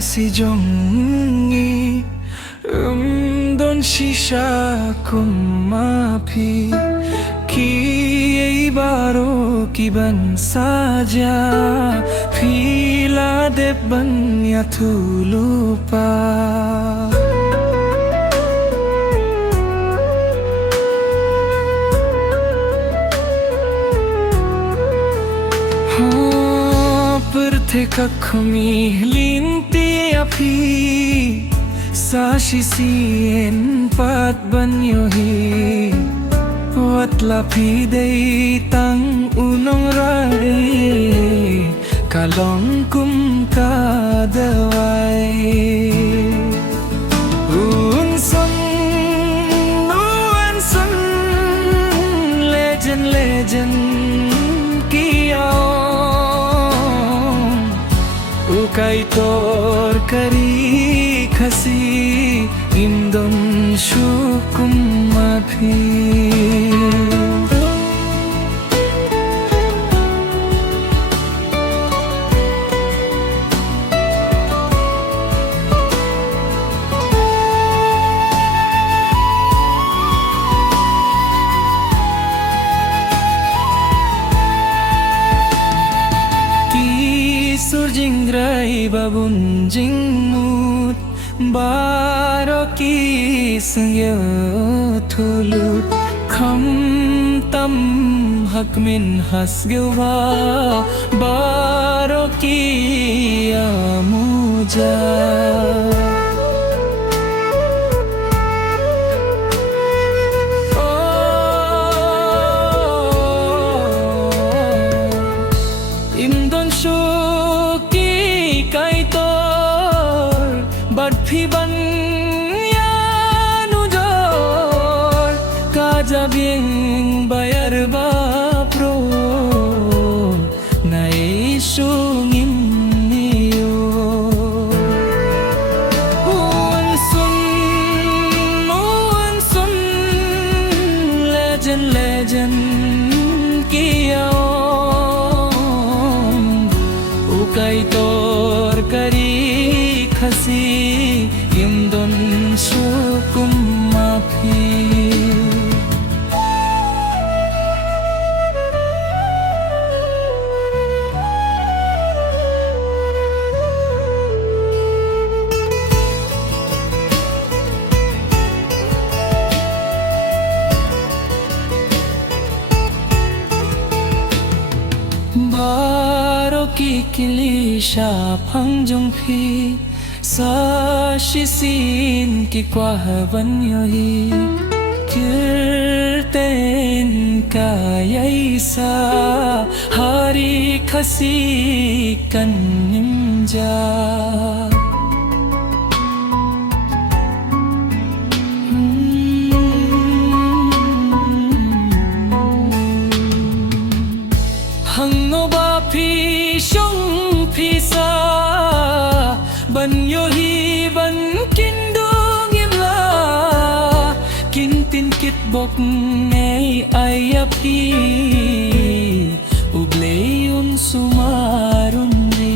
si jongi don shisha kumapi ki ei baro ki ban saja phila de ban ya thulupa Kakumi linti api sashi sien pat banyohi watla pi dei tang unong rai kalong kum ka dawai unson legend Ukai tor kari khasi indon shukum mapi Surjingrai babun jingmut baro ki sangyo thulut kham tam hakmin hasgwa baro ki amuja Phi ban ya nu jor kaja bieng bayar ba pro nai sungim niyo un sun legend kiyo ukai tor kari khasi Indon sukum mapi Baro ki kilisha pangjong phi sa shisin ki kwa vanyohi kirten kayai sa hari khasi kan nimja hango ba phi shong phi sa ban yohi ban kindung imla kintin kit bok nei ayapi ugleyun sumarun ri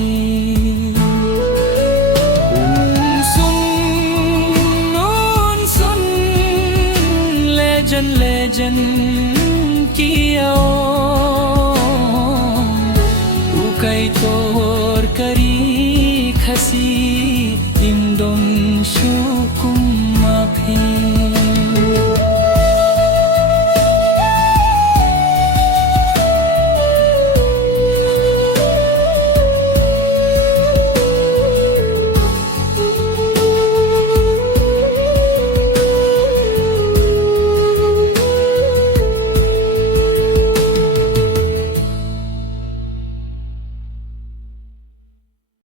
sun legend kiyo ukai tor kari khasi indon